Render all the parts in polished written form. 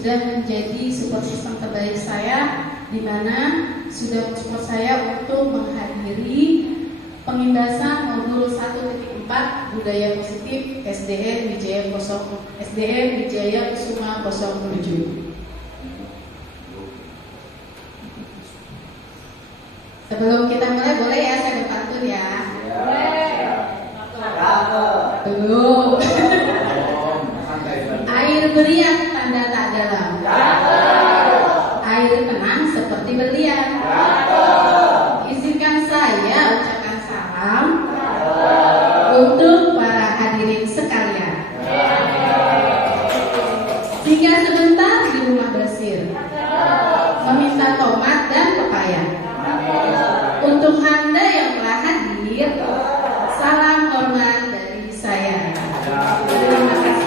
sudah menjadi support system terbaik saya, di mana sudah support saya untuk menghadiri pengimbasan modul 1.4 budaya positif SDN Wijaya Kusuma 07. Sebelum kita mulai, boleh ya saya berpantun ya? Belum. Air beriak tanda tak dalam. Air tenang seperti berlian. Izinkan saya ucapkan salam untuk para hadirin sekalian. Tinggal sebentar di rumah bersih, meminta tomat dan pepaya. Untuk Anda yang telah hadir, salam hormat dari saya. Terima kasih.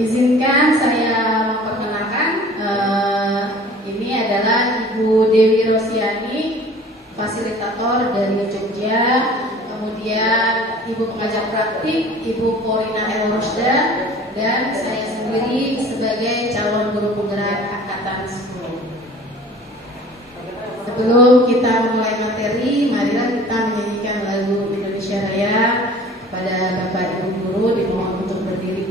Izinkan saya memperkenalkan, ini adalah Ibu Dewi Rosiani, fasilitator dari Jogja. Kemudian Ibu pengajar praktik Ibu Korina El Rusda, dan saya sendiri sebagai calon guru penggerak angkatan 10. Sebelum kita memulai materi, marilah kita menyanyikan lagu Indonesia Raya. Kepada Bapak Ibu guru dimohon untuk berdiri.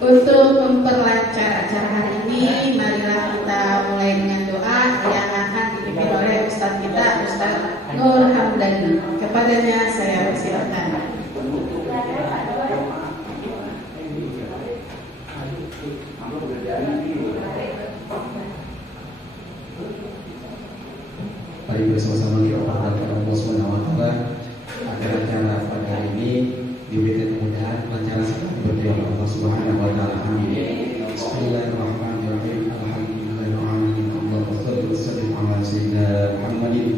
Untuk memperlancar acara hari ini, marilah kita mulai dengan doa yang akan dipimpin oleh Ustadz kita, Ustadz Nur Hamdani. Kepadanya saya persilakan. Mari bersama-sama kita berdoa Allah Subhanahu wa taala agar acara pada hari ini diberikan kemudahan, lancaran serta keberkahan Allah Subhanahu wa taala. Amin. Bismillahirrahmanirrahim. Alhamdulillahirabbil alamin. Allahumma shalli wa sallim ala sayyidina Muhammadin.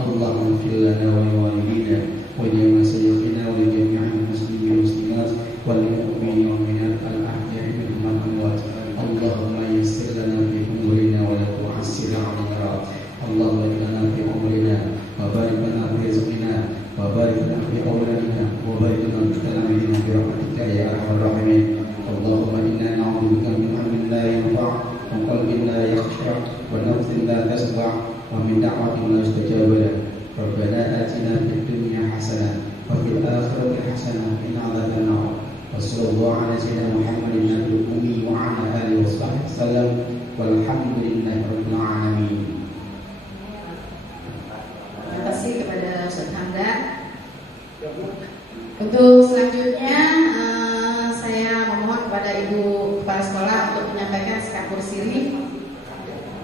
Allahumma ighfir lana wa li walidina wa li masyikhina wa li jami'il muslimin wal muslimat wal mu'minin wal mu'minat al ahya'i minhum wal amwat. Allahumma yassir lana fi umurina wa la tu'assir 'alaina. Allahumma lana fi umrina wa barik lana fi rizqina wa barik lana fi awladina wa barik lana fi amalina bi rahmatika ya arhamar rahimin. Allahumma inna na'udzubika min ilmin la yanfa' wa qalbin la yakhsha wa nafsin la tasba' wa min da'watin la yustajab lah. Rabbana atina fid dunya hasanah wa fil akhirati hasanah wa qina adzaban nar. Wa sallallahu ala sayyidina Muhammadin nabiyil ummi wa ala alihi wa sahbihi wasallam walhamdulillahi rabbil alamin. Terima kasih kepada Ustaz Hamdan. Untuk selanjutnya saya memohon kepada Ibu Kepala Sekolah untuk menyampaikan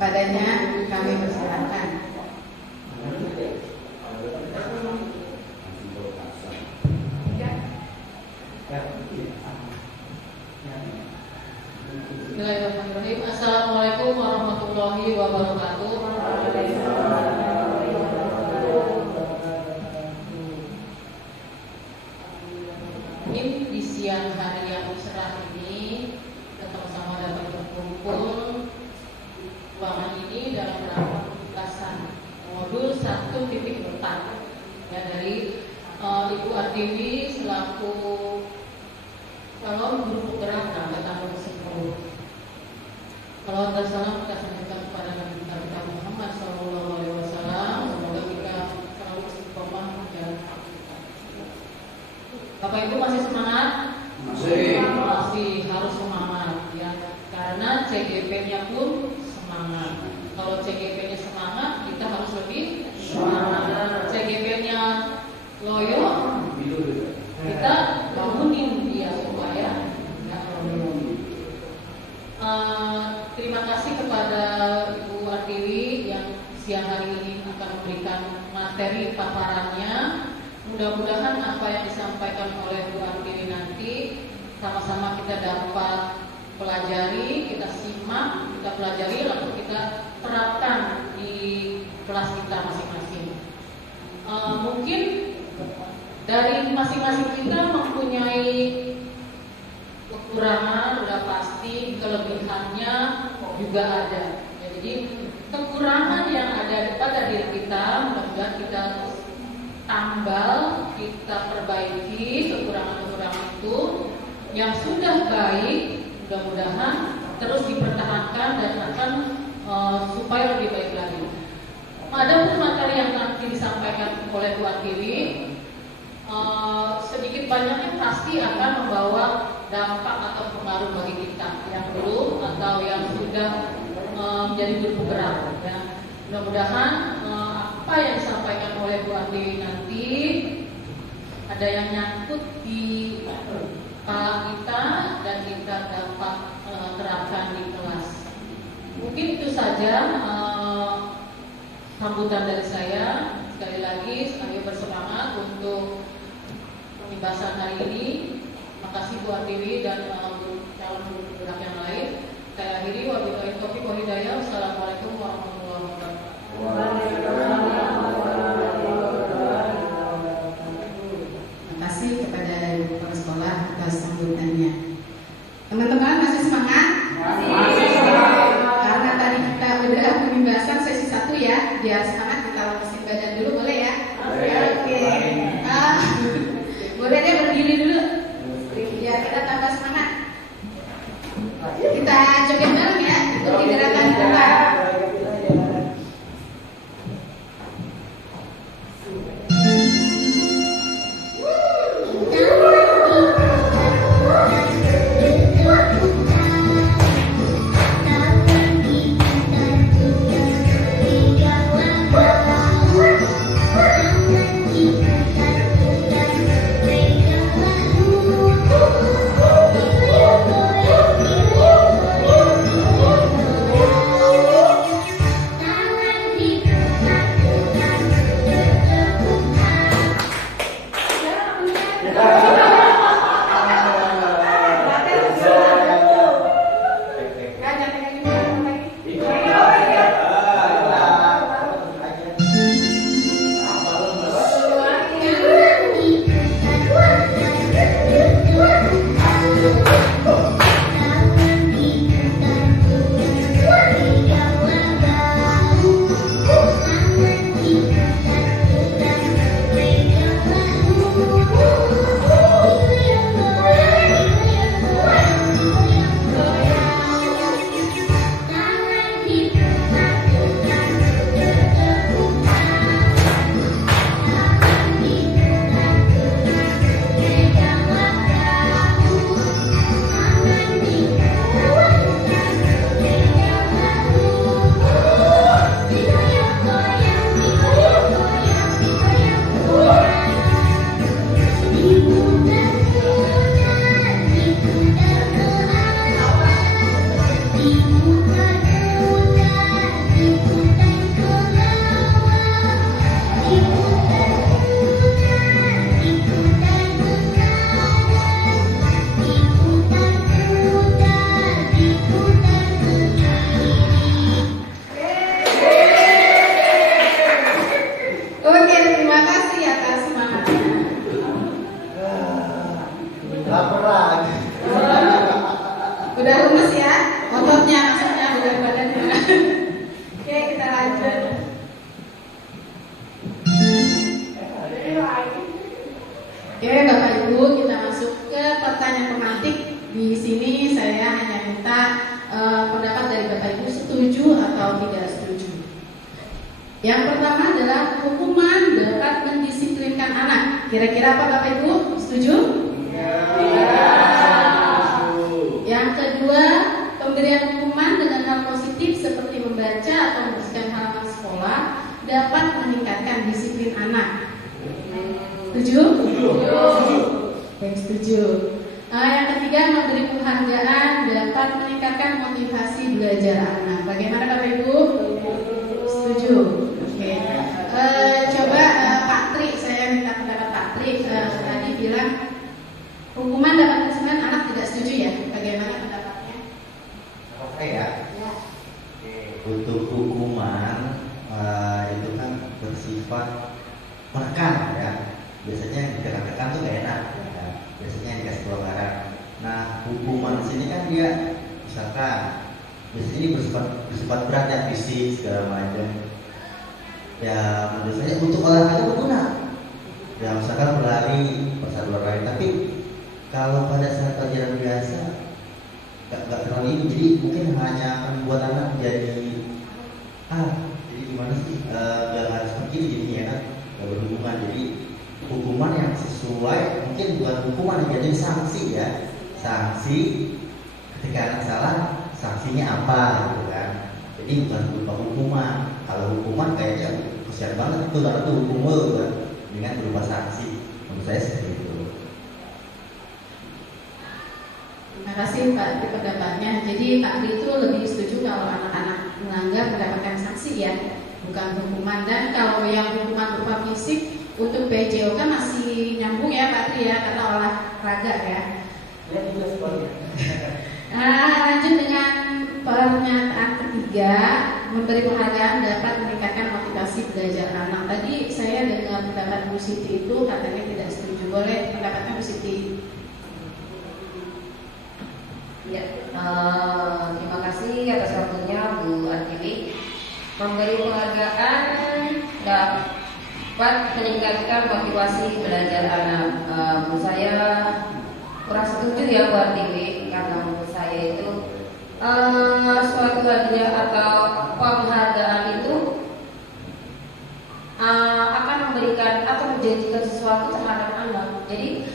Kepadanya kami persilakan. Bismillahirrahmanirrahim. Assalamualaikum warahmatullahi wabarakatuh. Mungkin di siang hari yang cerah ini kita sama-sama dapat berkumpul ruangan ini dalam rangka pembahasan modul 1.4 ya dari Ibu Artiwi selaku calon guru penggerak angkatan 10. Kalau salam kita sampaikan kepada Nabi kita Muhammad SAW. Semoga kita selalu istiqomah dalam Bapak Ibu masih semangat? Masih harus semangat ya. Karena CGP-nya pun semangat. Kalau CGP-nya semangat, kita harus lebih semangat. CGP-nya loyo, kita bangunin dia supaya nggak loyo. Terima kasih kepada Ibu Artiwi yang siang hari ini akan memberikan materi paparannya. Mudah-mudahan apa yang disampaikan oleh Bu Artiwi nanti sama-sama kita dapat pelajari, kita simak, kita pelajari, lalu kita terapkan di kelas kita masing-masing. Mungkin dari masing-masing kita mempunyai kekurangan, sudah pasti, kelebihannya juga ada. Ya, jadi kekurangan yang ada pada diri kita, mudah-mudahan kita tambal, kita perbaiki kekurangan-kekurangan itu. Yang sudah baik, mudah-mudahan terus dipertahankan dan akan supaya lebih baik lagi. Adapun materi yang nanti disampaikan oleh Bu Artiwi, sedikit banyaknya pasti akan membawa dampak atau pengaruh bagi kita yang belum atau yang sudah menjadi guru penggerak. Ya. Mudah-mudahan apa yang disampaikan oleh Bu Artiwi nanti ada yang nyangkut di kepala kita dan kita dapat terapkan di kelas. Mungkin itu saja sambutan dari saya. Sekali lagi, ayo bersemangat untuk pembahasan hari ini. Terima kasih Bu Artiwi dan calon guru penggerak yang lain. Saya akhiri, wabillahi taufiq wal hidayah. Wassalamualaikum warahmatullahi wabarakatuh. Terima kasih kepada ibu kepala sekolah atas sambutannya. Teman-teman masih semangat? Masih semangat. Karena tadi kita udah pembahasan sesi 1 ya, biar semangat kita lepasin badan dulu, boleh ya? Oke. Boleh deh berdiri dulu, biar kita tambah semangat. Kita joget bareng ya, ikuti gerakan kita. Thank you. setuju atau tidak setuju. Yang pertama adalah hukuman dapat mendisiplinkan anak. Kira-kira apa Bapak Ibu? Setuju? Yang kedua, pemberian hukuman dengan hal positif seperti membaca atau membersihkan halaman sekolah dapat meningkatkan disiplin anak. Setuju? Yang setuju. Yang ketiga, memberi penghargaan dapat meningkatkan motivasi belajar anak. Bagaimana Bapak Ibu? Setuju. Oke. Coba Pak Tri, saya minta pendapat Pak Tri. Tadi bilang hukuman dapat mendisiplinkan anak, tidak setuju ya? Bagaimana pendapatnya? Oke ya. Untuk hukuman itu kan bersifat menekan ya. Biasanya yang ditekan-tekan tuh gak enak. Ya. Biasanya yang dikasih pelonggaran. Nah, hukuman di sini kan dia misalkan biasanya ini bersifat berat ya, fisik segala macam. Ya menurut saya untuk olahraga berguna. Ya misalkan berlari, persatuan lari. Tapi kalau pada saat pelajaran biasa nggak terlalu ini, jadi mungkin hanya akan membuat anak jadi jadi gimana sih nggak harus begini jadinya ya kan, nggak berhubungan. Jadi hukuman yang sesuai, mungkin bukan hukuman, jadi sanksi ya, sanksi ketika anak salah, sanksinya apa gitu kan. Jadi bukan berupa hukuman. Kalau hukuman kayaknya kesian banget itu, kalau itu hukuman kan, dengan berupa sanksi. Menurut saya seperti itu. Terima kasih Pak Tri pendapatnya. Jadi Pak Tri itu lebih setuju kalau anak-anak melanggar mendapatkan sanksi ya, bukan hukuman. Dan kalau yang hukuman berupa fisik untuk PJOK masih nyambung ya Pak Tri ya, karena olahraga ya. Lanjut dengan pernyataan ketiga, memberi penghargaan dapat meningkatkan motivasi belajar anak. Tadi saya dengar pendapat Bu Siti itu katanya tidak setuju. Boleh pendapatnya Bu Siti? Ya, terima kasih atas waktunya Bu Artiwi. Memberi penghargaan dapat meningkatkan motivasi belajar anak. Menurut saya kurang setuju ya Bu Artiwi, karena menurut saya itu suatu hadiah atau penghargaan itu akan memberikan atau menjanjikan sesuatu terhadap anak. Jadi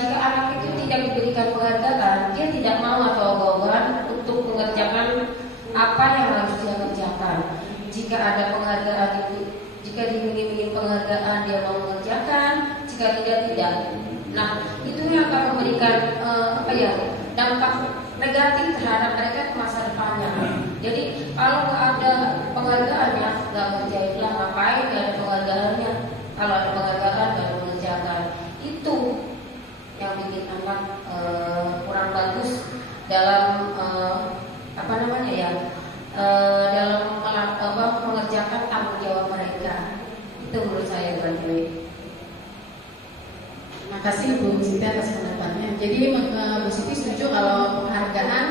jika anak itu tidak diberikan penghargaan, dia tidak mau atau ogah-ogahan untuk mengerjakan apa yang harus dia kerjakan. Jika ada penghargaan itu, jika diminta penghargaan dia mau mengerjakan, jika tidak. Nah, itu yang akan memberikan dampak negatif terhadap mereka ke masa depannya. Jadi kalau nggak ada penghargaannya, nggak kerjainlah, ngapain nggak ada penghargaannya? Kalau ada penghargaan nggak ada mengerjakan, itu yang bikin anak kurang bagus dalam dalam mengerjakan tanggung jawab mereka. Itu menurut saya berarti. Terima kasih Bu Siti atas pendapatnya. Jadi Bu Siti setuju kalau penghargaan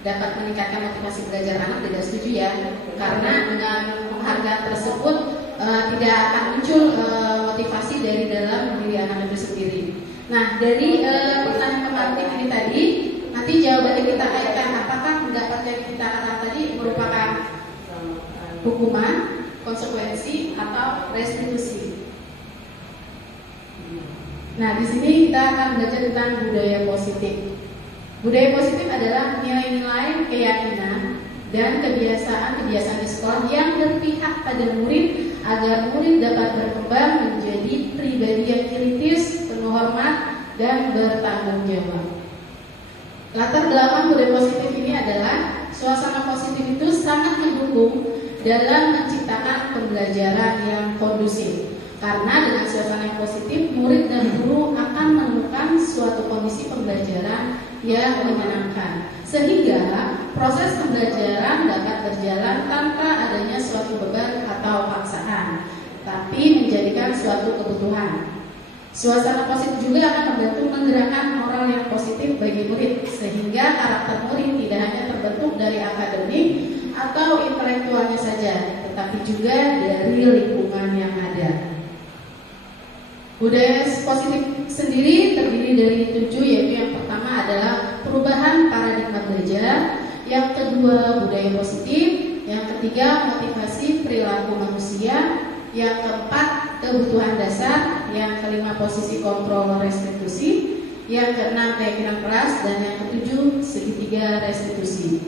dapat meningkatkan motivasi belajar anak, tidak setuju ya, karena dengan penghargaan tersebut tidak akan muncul motivasi dari dalam diri anak itu sendiri. Nah, dari pertanyaan kemarin ini tadi, nanti jawabannya kita kaitkan apakah pendapat yang kita katakan tadi merupakan hukuman, konsekuensi, atau restitusi. Nah, di sini kita akan belajar tentang budaya positif. Budaya positif adalah nilai-nilai, keyakinan, dan kebiasaan-kebiasaan di sekolah yang berpihak pada murid agar murid dapat berkembang menjadi pribadi yang kritis, penuh hormat, dan bertanggung jawab. Latar belakang budaya positif ini adalah suasana positif itu sangat mendukung dalam menciptakan pembelajaran yang kondusif. Karena dengan suasana yang positif, murid dan guru akan menemukan suatu kondisi pembelajaran yang menyenangkan, sehingga proses pembelajaran dapat berjalan tanpa adanya suatu beban atau paksaan, tapi menjadikan suatu kebutuhan. Suasana positif juga akan membantu menggerakkan moral yang positif bagi murid, sehingga karakter murid tidak hanya terbentuk dari akademik atau intelektualnya saja, tetapi juga dari lingkungan yang ada. Budaya positif sendiri terdiri dari 7, yaitu yang pertama adalah perubahan paradigma belajar, yang kedua budaya positif, yang ketiga motivasi perilaku manusia, yang keempat kebutuhan dasar, yang kelima posisi kontrol restitusi, yang keenam keyakinan keras, dan yang ketujuh segitiga restitusi.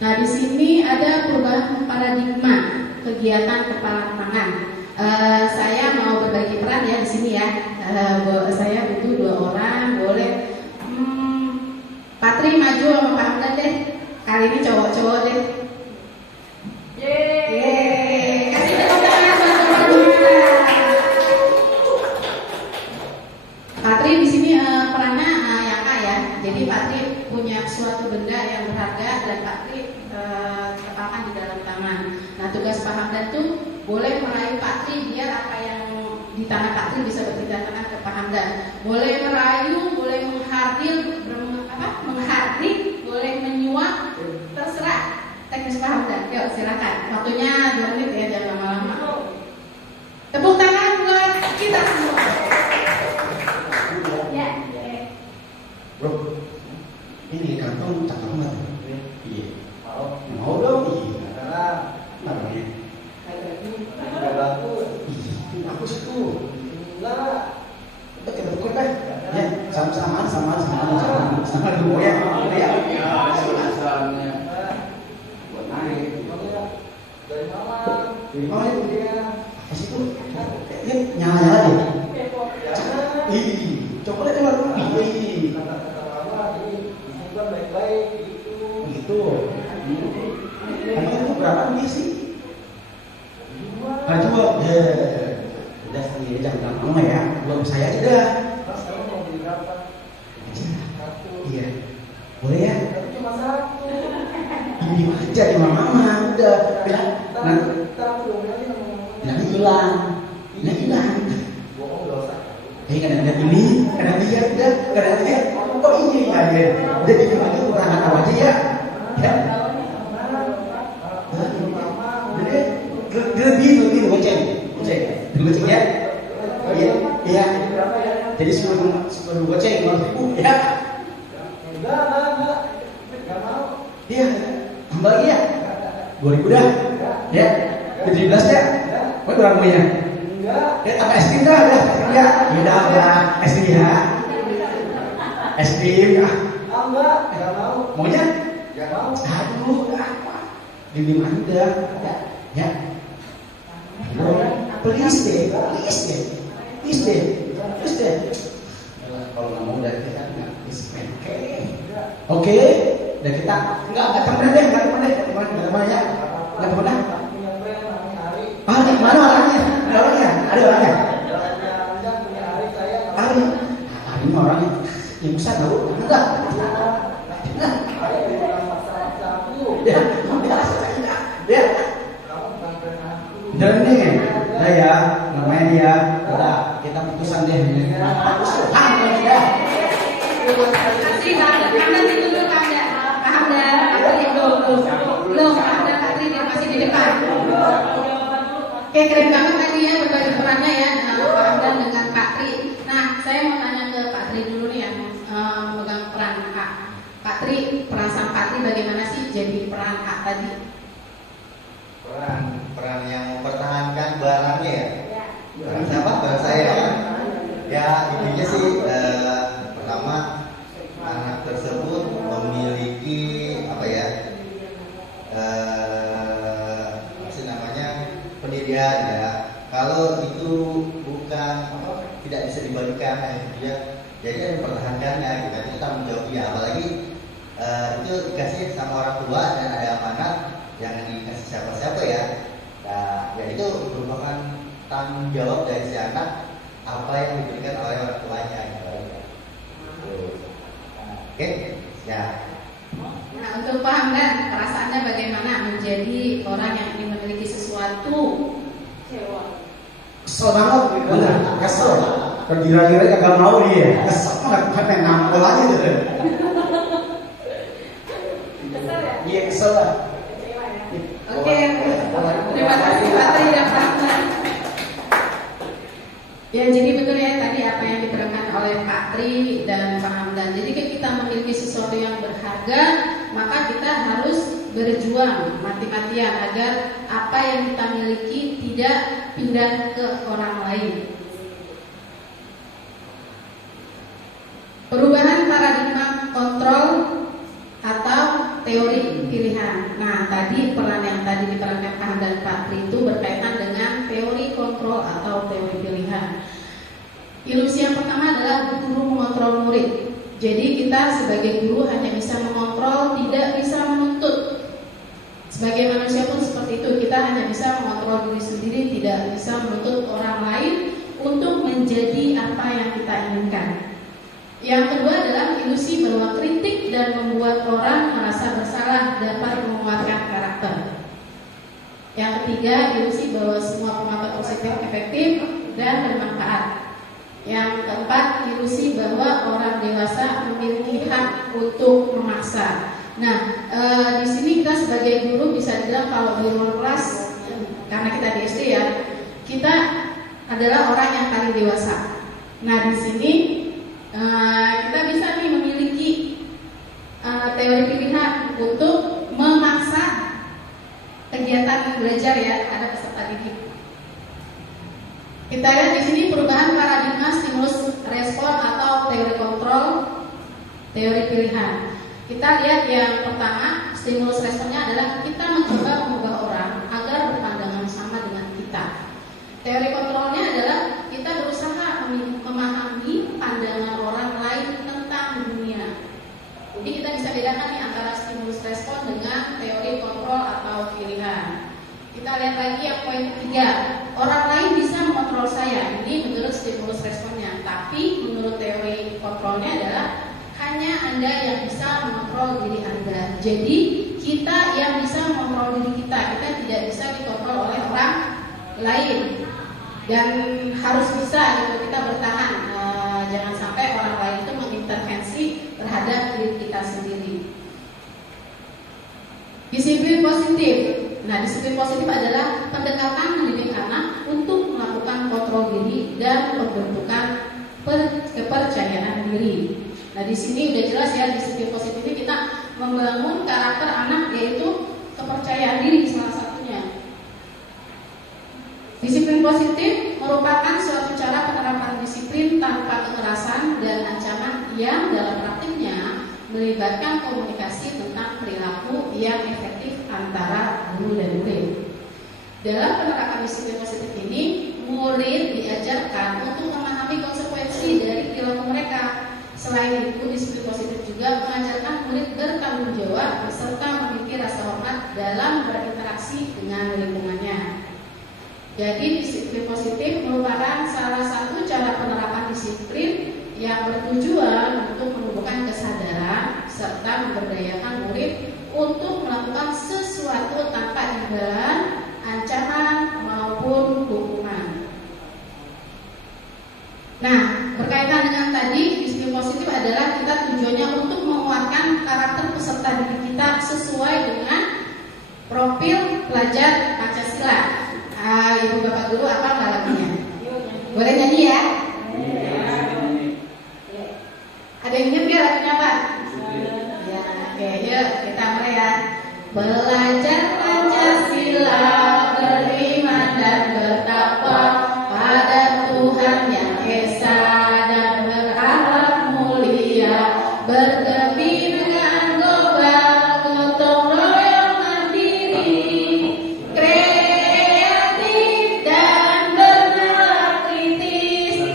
Nah, di sini ada perubahan paradigma kegiatan kepala tangan. Saya mau berbagi peran ya di sini ya. Saya butuh 2 orang, boleh. Patri maju sama Pak Hamdan deh. Kali ini cowok-cowok deh. Yeay. Kasih tepuk tangan buat teman-teman. Patri di sini perannya Yaka ya. Jadi Patri punya suatu benda yang berharga dan Patri letakkan di dalam tangan. Nah, tugas Pak Hamdan tuh boleh merayu Patri biar apa yang di tangan Patri bisa berpindah tangan ke Pak Hamdan. Boleh merayu, boleh menghardik, boleh menyuap, terserah teknis Pak Hamdan. Yuk silakan. Waktunya 2 menit ya, jangan lama-lama. Tepuk tangan buat kita semua. Ya. Bro, ini kantong cakep banget. Iya. Mau dong? Iya. Namanya. Aku situ. Lah. Udah kita tukar deh. Ya, sama dulu ya. Ya. Asalnya. Buat naik. Dari mana dia? Ke situ. Ya, nyala deh. Coklat itu warna biru. Kata-kata disimpan baik-baik gitu. Emang itu berapa nih sih? 2. Ya. Udah sendiri jangan lama ya. Belum saya aja dah. Sekarang mau beli berapa? Iya. Boleh ya? Tapi cuma 1. Ini aja di mama udah. Bilang. Nanti hilang. Bohong dosa. Kadang-kadang ini, kadang lihat udah, kadang lihat. Oh ini ya. Jadi gimana kurang tahu aja ya. Ya. Lebih goceng ya. Iya. Jadi sebelum goceng 5.000 ya. Enggak mau. Iya. Tambah lagi ya. 2.000 dah. Ya. 17 ya. Mau kurang punya. Enggak. Ya tambah es krim dah. Ya. Udah es krim ya. Es krim ya. Enggak mau. Maunya? Enggak mau. Aduh, apa? Di mana udah? Ya. Please deh. Kalau nggak mau dari kita nggak bisa. Oke. Dan kita nggak temen deh, teman ya. Nggak temen. Di mana orangnya? Ada orangnya. Ari ini orangnya. Yang bisa tahu? Enggak. Ya. Dan nih, ya, namanya dia, udah kita putusan deh. Kasih Hamdan itu dulu Pak Hamdan, Patri belum Pak Hamdan, Patri dia masih di depan. Oke, keren banget tadi ya berbagi perannya ya Pak Hamdan dengan Patri. Nah, saya mau tanya ke Patri dulu nih yang memegang peran A. Patri, perasaan Patri bagaimana sih jadi peran A tadi? Peran yang mempertahankan barangnya ya. Barang siapa? Barang saya ya. Ya intinya sih pertama anak tersebut memiliki apa ya? Pendirian ya. Kalau itu bukan tidak bisa dibagikan dia jadi mempertahankannya gitu. Itu tanggung jawab dia. Apalagi itu dikasih sama orang tua dan ada amanat jangan dikasih siapa-siapa ya. Nah, ya itu merupakan tanggung jawab dari si anak apa yang diberikan oleh orang tuanya. Oke, ya. Nah, untuk Pak Hamdan, perasaannya bagaimana menjadi orang yang ingin memiliki sesuatu? Kesel banget, bener, kesel. Kira-kira kagak mau dia, kesel banget, pengen nampol aja gitu. Kesel ya? Iya kesel lah. Oke, terima kasih Patri dan Pak Hamdan. Ya, jadi betul ya tadi apa yang diterangkan oleh Patri dan Pak Hamdan. Jadi kita memiliki sesuatu yang berharga berjuang mati-matian agar apa yang kita miliki tidak pindah ke orang lain. Perubahan paradigma kontrol atau teori pilihan. Nah, tadi peran yang tadi diperankan Pak dan Pak Tri itu berkaitan dengan teori kontrol atau teori pilihan. Ilusi yang pertama adalah guru mengontrol murid. Jadi kita sebagai guru hanya bisa mengontrol, tidak bisa menuntut. Sebagai manusia pun seperti itu, kita hanya bisa mengontrol diri sendiri, tidak bisa menuntut orang lain untuk menjadi apa yang kita inginkan. Yang kedua adalah ilusi bahwa kritik dan membuat orang merasa bersalah dapat menguatkan karakter. Yang ketiga, ilusi bahwa semua pengamat positif efektif dan bermanfaat. Yang keempat, ilusi bahwa orang dewasa memiliki hak untuk memaksa. Nah, di sini kita sebagai guru bisa bilang kalau di ruang kelas, karena kita di SD ya, kita adalah orang yang paling dewasa. Nah, di sini kita bisa nih memiliki teori pilihan untuk memaksa kegiatan belajar ya ada peserta didik. Kita lihat di sini perubahan paradigma stimulus respon atau teori kontrol, teori pilihan. Kita lihat yang pertama, stimulus responnya adalah kita mencoba mengubah orang agar berpandangan sama dengan kita. Teori kontrolnya adalah kita berusaha memahami pandangan orang lain tentang dunia. Jadi kita bisa bedakan nih antara stimulus respon dengan teori kontrol atau pilihan. Kita lihat lagi yang poin ketiga, orang lain bisa mengontrol saya. Ini menurut stimulus responnya, tapi menurut teori kontrolnya adalah hanya Anda yang bisa mengontrol diri Anda. Jadi kita yang bisa mengontrol diri kita tidak bisa dikontrol oleh orang lain. Dan harus bisa gitu kita bertahan, jangan sampai orang lain itu mengintervensi terhadap diri kita sendiri. Disiplin positif. Nah, disiplin positif adalah pendekatan mendidik anak untuk melakukan kontrol diri dan pembentukan kepercayaan diri. Nah, di sini udah jelas ya, disiplin positif ini kita membangun karakter anak, yaitu kepercayaan diri salah satunya. Disiplin positif merupakan suatu cara penerapan disiplin tanpa kekerasan dan ancaman yang dalam praktiknya melibatkan komunikasi tentang perilaku yang efektif antara guru dan murid. Dalam penerapan disiplin positif ini, murid diajarkan untuk memahami konsekuensi dari perilaku mereka. Selain itu, disiplin positif juga mengajarkan murid bertanggung jawab serta memiliki rasa hormat dalam berinteraksi dengan lingkungannya. Jadi, disiplin positif merupakan salah satu cara penerapan disiplin yang bertujuan untuk menumbuhkan kesadaran serta memberdayakan murid untuk melakukan sesuatu tanpa imbalan, ancaman maupun hukuman. Nah, berkaitan dengan tadi, disiplin positif adalah kita tujuannya untuk menguatkan karakter peserta didik kita sesuai dengan profil pelajar Pancasila. Ibu bapak guru apa lagunya? Boleh nyanyi ya? Ada yang ingat gak lagunya Pak? Ya, oke, yuk kita mulai ya. Belajar Pancasila, beriman dan bertakwa pada Tuhan yang esa dan berakhlak mulia, bergembira dengan global, gotong royong mandiri, kreatif dan bernalar kritis,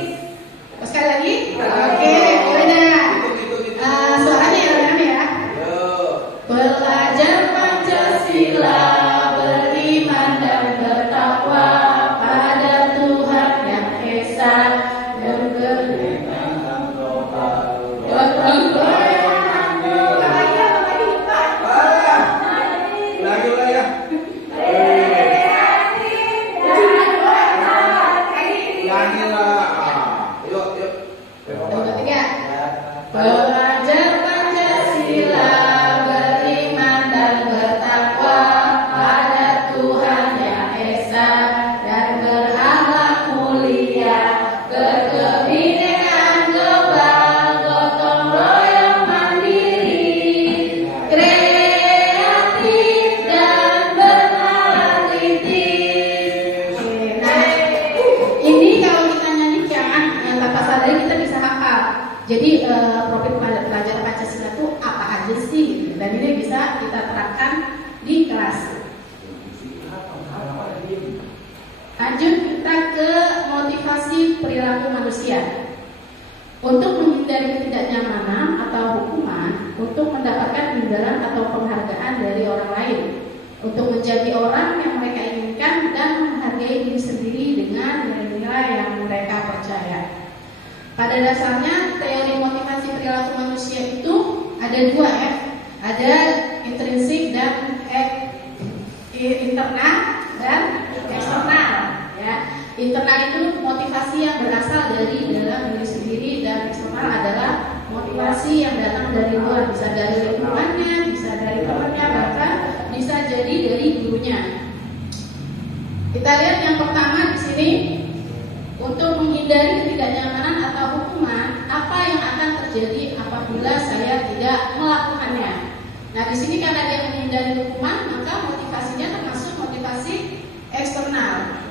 Lanjut kita ke motivasi perilaku manusia. Untuk menghindari ketidaknyamanan atau hukuman, untuk mendapatkan imbalan atau penghargaan dari orang lain, untuk menjadi orang yang mereka inginkan dan menghargai diri sendiri dengan nilai-nilai yang mereka percaya. Pada dasarnya teori motivasi perilaku manusia itu ada dua ya, ada intrinsik dan internal dan eksternal ya. Internal itu motivasi yang berasal dari dalam diri sendiri dan eksternal adalah motivasi yang datang dari luar, bisa dari lingkungannya, bisa dari temannya, bahkan bisa jadi dari gurunya. Kita lihat yang pertama di sini, untuk menghindari ketidaknyamanan atau hukuman, apa yang akan terjadi apabila saya tidak melakukannya. Nah, di sini karena dia menghindari hukuman, maka motivasinya termasuk motivasi eksternal.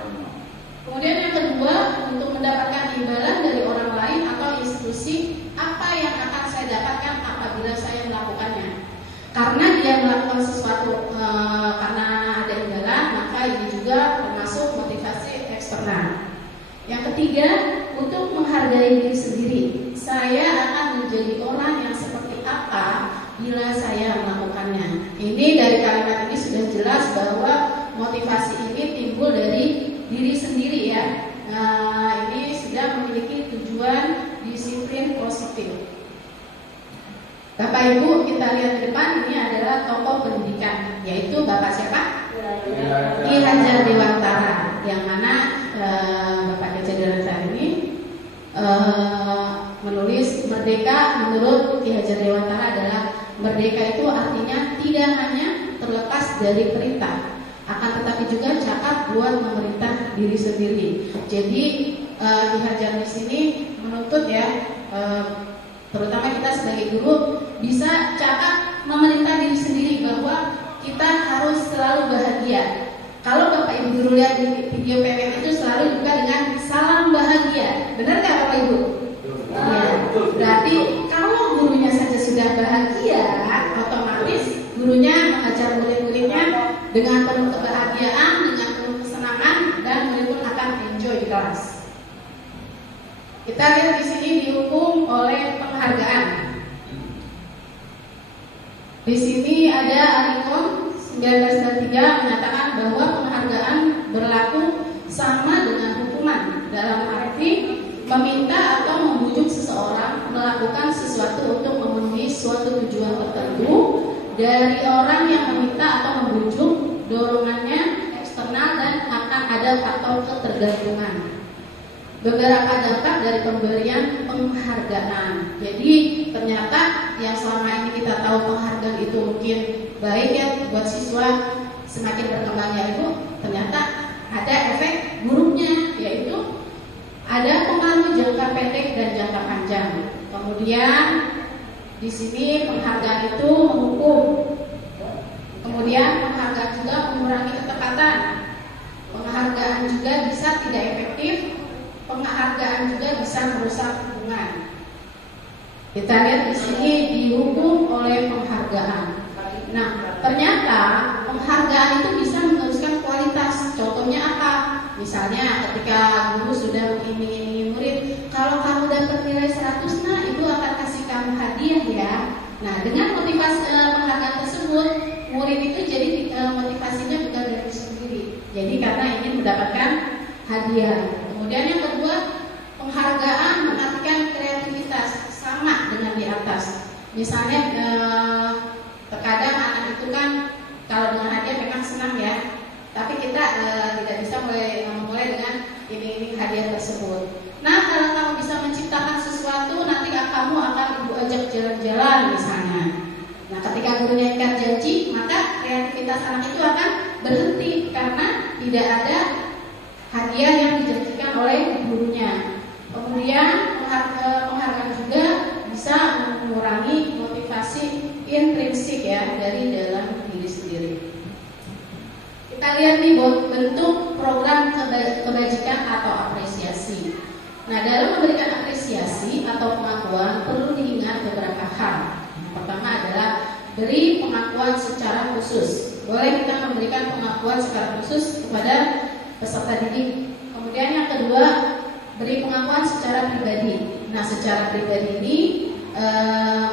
Kemudian yang kedua, untuk mendapatkan imbalan dari orang lain atau institusi, apa yang akan saya dapatkan apabila saya melakukannya. Karena dia melakukan sesuatu karena ada imbalan, maka ini juga termasuk motivasi eksternal. Yang ketiga, untuk menghargai diri sendiri. Saya akan menjadi orang yang seperti apa bila saya melakukannya. Ini dari kalimat ini sudah jelas bahwa motivasi ini timbul dari diri sendiri ya. Ini sudah memiliki tujuan disiplin positif. Bapak Ibu, kita lihat di depan, ini adalah tokoh pendidikan, yaitu Bapak siapa? Ki Hajar Dewantara, yang mana Bapak Ki Hajar Dewantara ini menulis merdeka. Menurut Ki Hajar Dewantara adalah merdeka itu artinya tidak hanya terlepas dari perintah, akan tetapi juga cakap buat memerintah diri sendiri. Jadi Ki Hajar di sini menuntut ya, terutama kita sebagai guru bisa cakap memerintah diri sendiri bahwa kita harus selalu bahagia. Kalau Bapak Ibu guru lihat di video PPT itu selalu juga dengan salam bahagia. Benar nggak Bapak Ibu? Ya. Berarti kalau gurunya saja sudah bahagia, otomatis gurunya mengajar murid-muridnya dengan penuh kebahagiaan, dengan penuh kesenangan, dan murid pun akan enjoy di kelas. Kita lihat di sini dihukum oleh penghargaan. Di sini ada Alikon 1993 menyatakan bahwa penghargaan berlaku sama dengan hukuman, dalam arti meminta atau membujuk seseorang melakukan sesuatu untuk memenuhi suatu tujuan tertentu dari orang yang meminta atau membujuk, dorongannya eksternal dan akan ada faktor ketergantungan. Beberapa dampak dari pemberian penghargaan. Jadi ternyata yang selama ini kita tahu penghargaan itu mungkin baik ya buat siswa, semakin berkembangnya Ibu, ternyata ada efek buruknya, yaitu ada pengaruh jangka pendek dan jangka panjang. Kemudian di sini penghargaan itu menghukum. Kemudian penghargaan juga mengurangi ketepatan. Penghargaan juga bisa tidak efektif. Penghargaan juga bisa merusak hubungan. Kita lihat di sini dihukum oleh penghargaan. Nah, ternyata penghargaan itu bisa meneruskan kualitas. Contohnya apa? Misalnya ketika guru sudah mengiming-imingi murid, kalau kamu dapat nilai 100, nah ibu akan kasih kamu hadiah ya. Nah, dengan motivasi penghargaan tersebut, murid itu jadi motivasinya bukan dari diri sendiri. Jadi karena ingin mendapatkan hadiah. Kemudian yang kedua, penghargaan menartikan kreativitas, sama dengan di atas. Misalnya terkadang anak itu kan kalau dengan hadiah memang senang ya, tapi kita tidak bisa memulai dengan iming-iming hadiah tersebut. Nah, kalau kamu bisa menciptakan sesuatu, nanti kamu akan ibu ajak jalan-jalan misalnya. Nah, ketika gurunya ingkar janji, maka kreativitas anak itu akan berhenti karena tidak ada hadiah yang dijanjikan oleh gurunya. Kemudian penghargaan juga bisa mengurangi motivasi intrinsik ya dari dalam diri sendiri. Kita lihat nih bentuk program kebajikan atau apresiasi. Nah, dalam memberikan apresiasi atau pengakuan perlu diingat beberapa hal. Yang pertama adalah beri pengakuan secara khusus. Boleh kita memberikan pengakuan secara khusus kepada peserta didik Kemudian yang kedua, beri pengakuan secara pribadi. Nah, secara pribadi ini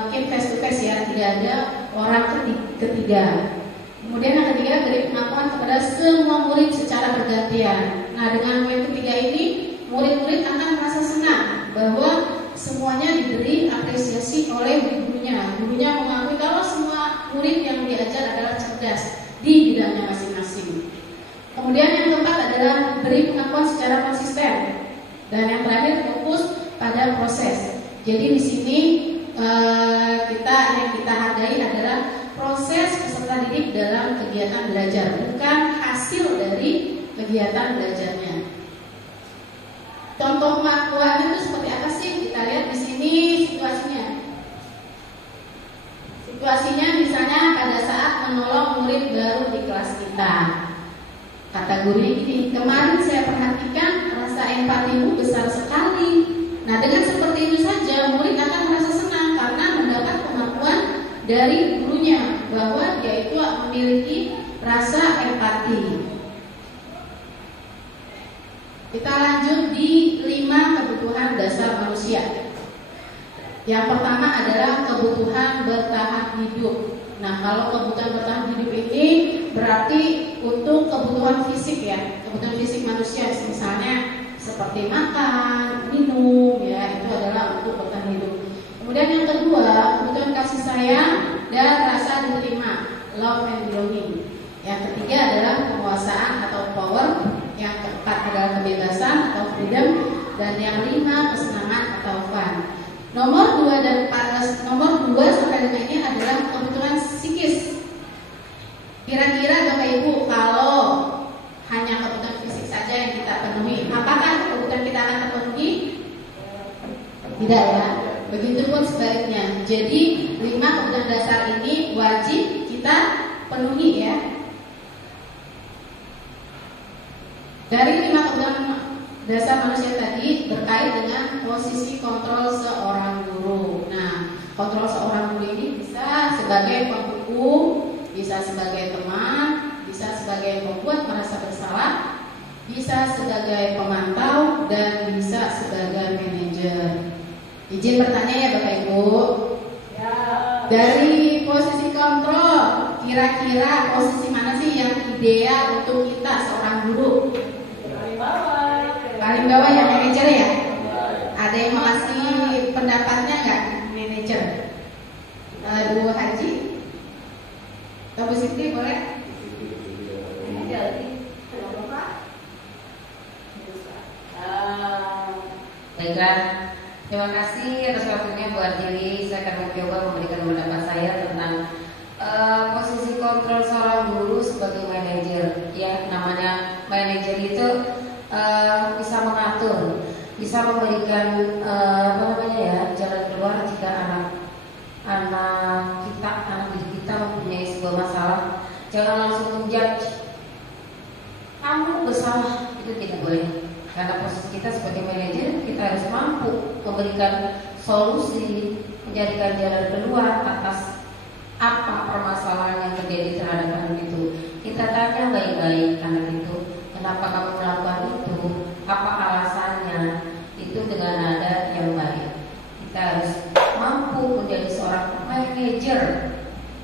mungkin face to face ya, tidak ada orang ketiga. Kemudian yang ketiga, beri pengakuan kepada semua murid secara bergantian. Nah, dengan poin ketiga ini, murid-murid akan merasa senang bahwa semuanya diberi apresiasi oleh gurunya. Gurunya mengakui kalau semua murid yang diajar adalah cerdas di bidangnya masing-masing. Kemudian yang keempat adalah beri pengakuan secara konsisten. Dan yang terakhir, fokus pada proses. Jadi di sini yang kita hargai adalah proses peserta didik dalam kegiatan belajar, bukan hasil dari kegiatan belajarnya. Contoh pengakuan itu seperti apa sih? Kita lihat di sini situasinya. Situasinya misalnya pada saat menolong murid baru di kelas kita. Kata gurunya gini, kemarin saya perhatikan rasa empatimu besar sekali. Nah, dengan seperti itu saja murid akan merasa senang karena mendapat pengakuan dari gurunya bahwa dia itu memiliki rasa empati. Kita lanjut di 5 kebutuhan dasar manusia. Yang pertama adalah kebutuhan bertahan hidup. Nah, kalau kebutuhan bertahan hidup ini berarti untuk kebutuhan fisik ya, kebutuhan fisik manusia, misalnya seperti makan, minum, ya itu adalah untuk bertahan hidup. Kemudian yang kedua, kebutuhan kasih sayang dan rasa diterima, love and belonging. Yang ketiga adalah penguasaan atau power. Yang keempat adalah kebebasan atau freedom. Dan yang 5 kesenangan atau fun. Nomor 2 sampai 5 ini adalah kebutuhan psikis. Kira-kira Bapak Ibu, kalau hanya kebutuhan fisik saja yang kita penuhi, apakah kebutuhan kita akan terpenuhi? Tidak ya. Begitupun sebaliknya. Jadi 5 kebutuhan dasar ini wajib kita penuhi ya. Dari 5 kebutuhan dasar manusia tadi terkait dengan posisi kontrol seorang guru. Nah, kontrol seorang guru ini bisa sebagai penghukum, bisa sebagai teman, bisa sebagai pembuat merasa bersalah, bisa sebagai pemantau, dan bisa sebagai manajer. Izin bertanya ya Bapak Ibu. Ya. Dari posisi kontrol, kira-kira posisi mana sih yang ideal untuk kita seorang guru? Paling bawah yang manajer ya? Ada yang mau kasih pendapatnya nggak manajer? Bu Haji? Atau Bu Siti boleh? Baiklah, terima kasih atas waktunya Bu Arjili. Saya akan mencoba memberikan pendapat saya tentang posisi kontrol seorang guru sebagai manajer. Ya, namanya manajer itu bisa mengatur, bisa memberikan jalan keluar jika anak didik kita mempunyai sebuah masalah. Jangan langsung menjudge, kamu bersalah, itu tidak boleh. Karena posisi kita sebagai manajer, kita harus mampu memberikan solusi, menjadikan jalan keluar atas apa permasalahan yang terjadi terhadap anak itu. Kita tanya baik-baik anak itu, kenapa kamu melakukan itu, apa alasannya, itu dengan nada yang baik. Kita harus mampu menjadi seorang manajer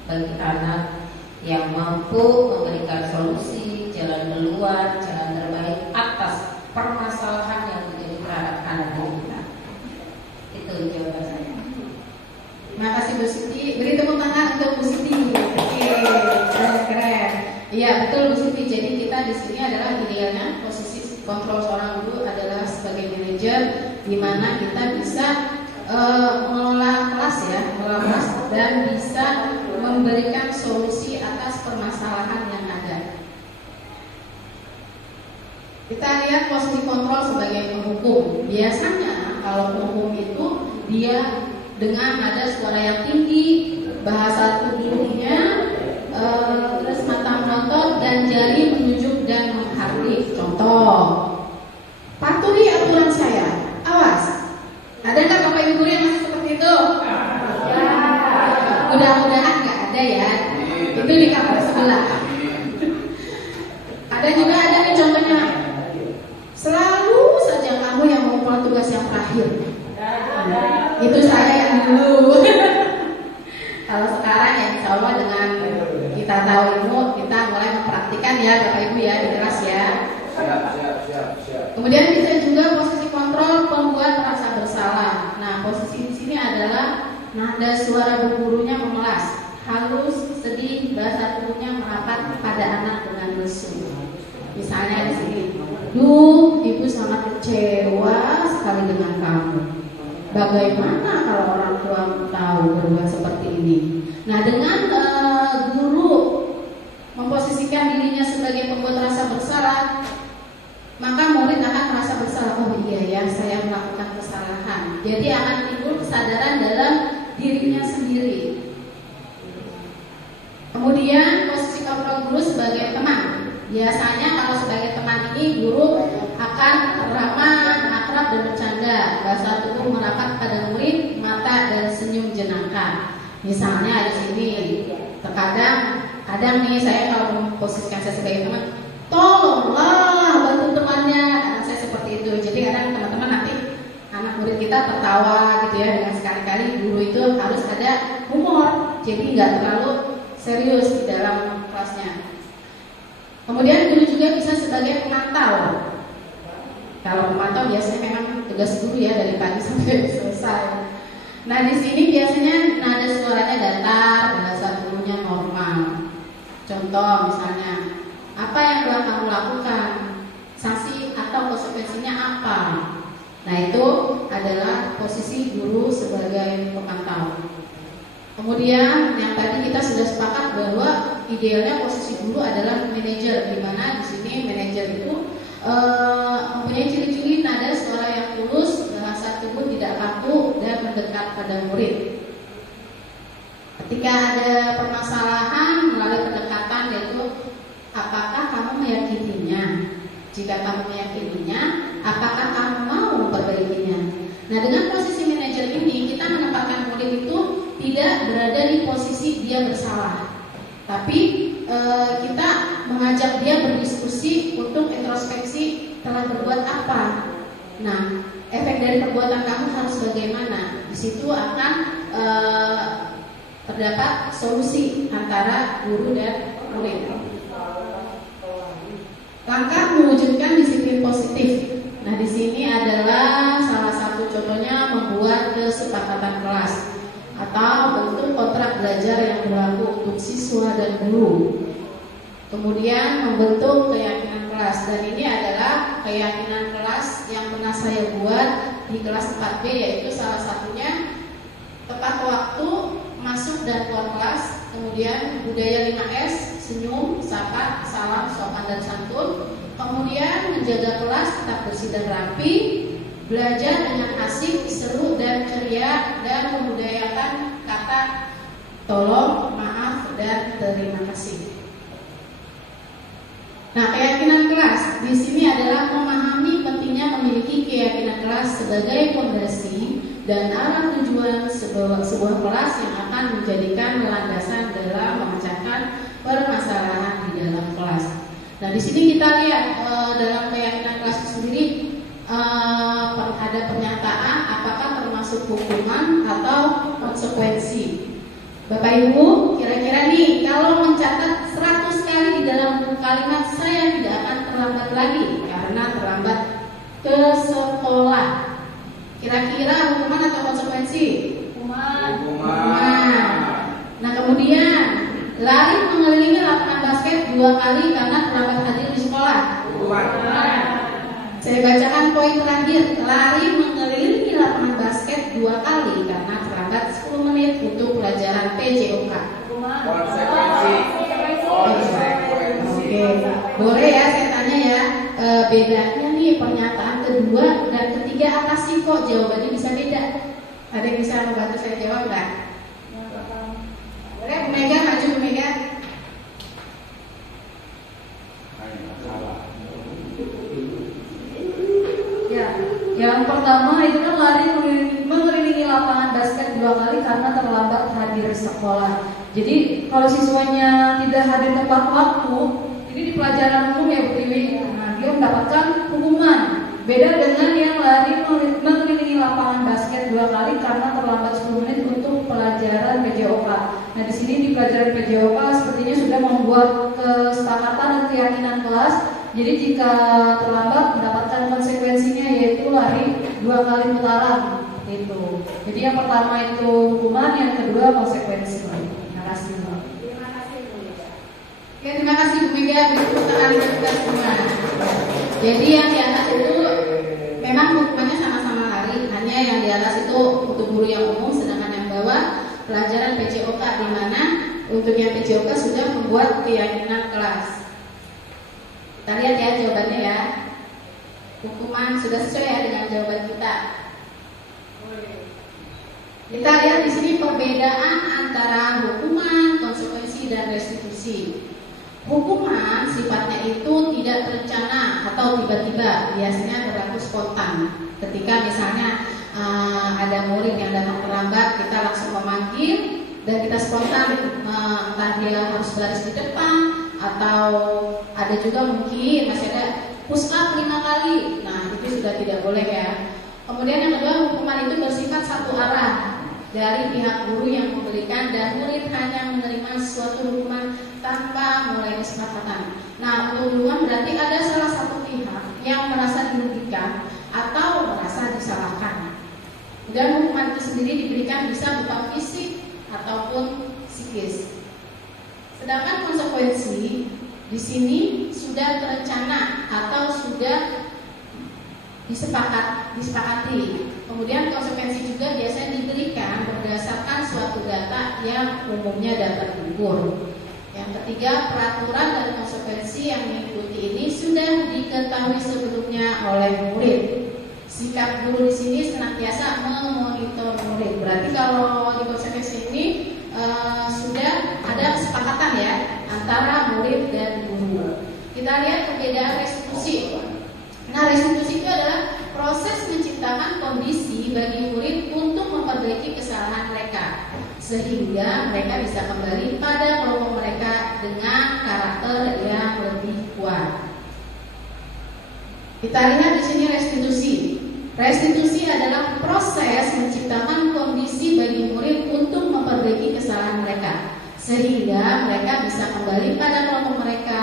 bagi anak yang mampu memberikan solusi, jalan keluar, jalan terbaik atas permasalahan yang terjadi terhadap anak kita. Itu jawaban saya. Terima kasih Bu Siti. Beri tepuk tangan untuk Bu Siti. Keren. Iya betul Bu Siti. Jadi kita di sini adalah idealnya posisi kontrol seorang guru adalah sebagai manajer, di mana kita bisa mengelola kelas dan bisa memberikan solusi atas permasalahan yang ada. Kita lihat posisi kontrol sebagai penghukum. Biasanya kalau penghukum itu dia dengan nada suara yang tinggi, bahasa tubuhnya, terus mata melotot dan jari menunjuk dan menghardik. Contoh, patuhi aturan saya. Awas. Ada nggak Bapak Ibu guru yang masih seperti itu? Ya. Mudah-mudahan nggak ada ya. Itu di kamar sebelah. Ada juga ada nih contohnya. Selalu tugas yang terakhir. Itu saya yang dulu. Kalau sekarang ya insya Allah dengan kita tahu ilmu, kita mulai mempraktikkan ya Bapak Ibu ya di kelas ya. Kemudian bisa juga posisi kontrol pembuat merasa bersalah. Nah, posisi di sini adalah nada suara bu gurunya memelas, halus, sedih, bahasa tubuhnya merapat pada anak dengan lesu. Misalnya di sini, duh, ibu sangat kecewa sekali dengan kamu. Bagaimana kalau orang tua tahu berbuat seperti ini? Nah, dengan guru memposisikan dirinya sebagai pembuat rasa bersalah, maka murid akan merasa bersalah. Oh iya ya, saya melakukan kesalahan. Jadi akan timbul kesadaran dalam dirinya sendiri. Kemudian posisi kontrol guru sebagai teman. Biasanya kalau sebagai teman ini guru akan ramah, akrab dan bercanda. Bahasa tubuh merapat pada murid, mata dan senyum jenaka. Misalnya di sini, kadang nih saya kalau memposisikan saya sebagai teman, tolonglah bantu temannya. Kadang saya seperti itu. Jadi kadang teman-teman nanti anak murid kita tertawa gitu ya, dengan sekali-kali guru itu harus ada humor. Jadi nggak terlalu serius di dalam kelasnya. Kemudian guru juga bisa sebagai pemantau. Kalau pemantau biasanya memang tugas guru ya dari pagi sampai selesai. Nah di sini biasanya nada suaranya datar, bahasa tubuhnya normal. Contoh misalnya, apa yang telah kamu lakukan? Sanksi atau konsekuensinya apa? Nah itu adalah posisi guru sebagai pemantau. Kemudian yang tadi kita sudah sepakat bahwa idealnya posisi guru adalah manajer, di mana di sini manajer itu mempunyai ciri-ciri nada suara yang tulus, bahasa tubuh tidak kaku dan mendekat pada murid. Ketika ada permasalahan melalui pendekatan yaitu apakah kamu meyakininya? Jika kamu meyakininya, apakah kamu mau memperbaikinya? Nah dengan posisi manajer ini kita menempatkan murid itu tidak berada di posisi dia bersalah, tapi kita mengajak dia berdiskusi untuk introspeksi telah berbuat apa. Nah, efek dari perbuatan kamu harus bagaimana? Di situ akan terdapat solusi antara guru dan murid. Langkah mewujudkan disiplin positif. Nah, di sini adalah salah satu contohnya membuat kesepakatan kelas atau bentuk kontrak belajar yang berlaku untuk siswa dan guru. Kemudian membentuk keyakinan kelas, dan ini adalah keyakinan kelas yang pernah saya buat di kelas 4B, yaitu salah satunya tepat waktu masuk dan keluar kelas, kemudian budaya 5S, senyum, sapa, salam, sopan dan santun, kemudian menjaga kelas tetap bersih dan rapi, belajar dengan asik, seru dan ceria, dan membudayakan kata tolong, maaf, dan terima kasih. Nah, keyakinan kelas di sini adalah memahami pentingnya memiliki keyakinan kelas sebagai fondasi dan arah tujuan sebuah kelas yang akan menjadikan landasan dalam memecahkan permasalahan di dalam kelas. Nah, di sini kita lihat dalam keyakinan kelas itu sendiri ada pernyataan apakah termasuk hukuman atau konsekuensi. Bapak Ibu, kira-kira nih kalau mencatat 100 kali di dalam kalimat saya tidak akan terlambat lagi karena terlambat ke sekolah. Kira-kira hukuman atau konsekuensi? Hukuman. Nah, kemudian lari mengelilingi lapangan basket 2 kali karena terlambat hadir di sekolah. Hukuman. Saya bacakan poin terakhir, lari mengelilingi lapangan basket 2 kali karena terlambat 10 menit untuk pelajaran PJOK. Konsekuensi. Oke, boleh ya saya tanya ya, bedanya nih pernyataan kedua dan ketiga apa sih kok jawabannya bisa beda? Ada yang bisa membantu saya jawab nggak? Boleh, Bu Mega, maju Bu Mega. Ya, yang pertama itu kan lari mengelilingi lapangan basket 2 kali karena terlambat hadir sekolah. Jadi kalau siswanya tidak hadir tepat waktu, ini di pelajaran umum ya Bu Tiwi, nah dia mendapatkan hukuman. Beda dengan yang lari lari mengelilingi lapangan basket 2 kali karena terlambat 10 menit untuk pelajaran PJOK. Nah, di sini di pelajaran PJOK sepertinya sudah membuat kesepakatan dan keyakinan kelas. Jadi jika terlambat mendapatkan konsekuensinya yaitu lari 2 kali putaran itu. Jadi yang pertama itu hukuman, yang kedua konsekuensi. Terima kasih, Mbak. Oke, terima kasih Bu Mega. Berikut kali kita semua. Jadi yang di atas itu memang hukumannya sama-sama lari, hanya yang di atas itu untuk guru yang umum, sedangkan yang bawah pelajaran PJOK, di mana untuk yang PJOK sudah membuat keyakinan kelas. Kita lihat ya jawabannya ya. Hukuman sudah sesuai ya dengan jawaban kita. Kita lihat di sini perbedaan antara hukuman, konsekuensi, dan restitusi. Hukuman sifatnya itu tidak terencana atau tiba-tiba, biasanya berlaku spontan. Ketika misalnya ada murid yang datang terlambat, kita langsung memanggil dan kita spontan, entah dia harus baris di depan atau ada juga mungkin masih ada push up 5 kali. Nah, itu sudah tidak boleh ya. Kemudian yang kedua, hukuman itu bersifat satu arah dari pihak guru yang memberikan, dan murid hanya menerima suatu hukuman tanpa mulai kesepakatan. Nah, untuk hukuman berarti ada salah satu pihak yang merasa dirugikan atau merasa disalahkan. Dan hukuman itu sendiri diberikan bisa berupa fisik ataupun psikis. Sedangkan konsekuensi di sini sudah terencana atau sudah disepakati. Kemudian konsekuensi juga biasanya diberikan berdasarkan suatu data yang umumnya data terukur. Yang ketiga, peraturan dan konsekuensi yang mengikuti ini sudah diketahui sebelumnya oleh murid. Sikap guru di sini senantiasa memonitor murid. Berarti kalau di konsekuensi ini sudah ada kesepakatan ya antara murid dan guru. Kita lihat perbedaan restitusi. Nah, restitusi itu adalah proses menciptakan kondisi bagi murid untuk memperbaiki kesalahan mereka, sehingga mereka bisa kembali pada kelompok mereka dengan karakter yang lebih kuat. Kita lihat di sini restitusi. Restitusi adalah proses menciptakan kondisi bagi murid untuk memperbaiki kesalahan mereka, sehingga mereka bisa kembali pada kelompok mereka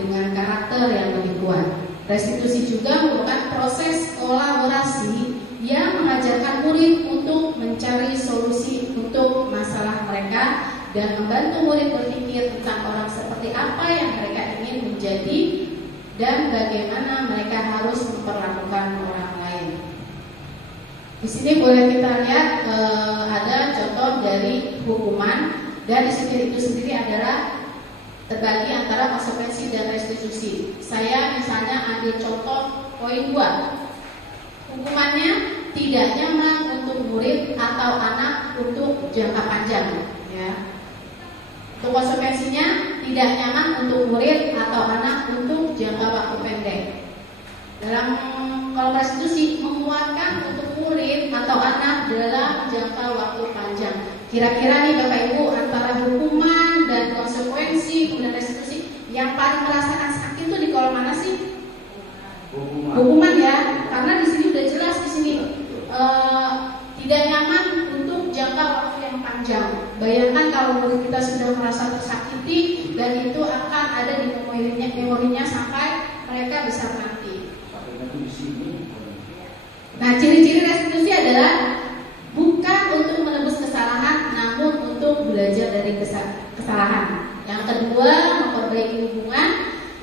dengan karakter yang lebih kuat. Restitusi juga merupakan proses kolaborasi yang mengajarkan murid untuk mencari solusi untuk masalah mereka dan membantu murid berpikir tentang orang seperti apa yang mereka ingin menjadi dan bagaimana mereka harus memperlakukan orang lain. Di sini boleh kita lihat ada contoh dari hukuman, dan di sini itu sendiri adalah terbagi antara konsekuensi dan restitusi. Saya misalnya ambil contoh poin 2. Hukumannya tidak nyaman untuk murid atau anak untuk jangka panjang ya. Untuk konsekuensinya tidak nyaman untuk murid atau anak untuk jangka waktu pendek. Dalam kalau restitusi menguatkan untuk murid atau anak dalam jangka waktu panjang. Kira-kira nih Bapak Ibu, antara hukuman dan konsekuensi kemudian restitusi, yang paling merasakan sakit itu di kolom mana sih? Hukuman ya, karena di sini udah jelas di sini tidak nyaman untuk jangka waktu yang panjang. Bayangkan kalau murid kita sudah merasa tersakiti dan itu akan ada di memorinya sampai mereka bisa mati. Nah, ciri-ciri restitusi adalah bukan untuk menebus kesalahan, namun untuk belajar dari kesalahan. Yang kedua, memperbaiki hubungan.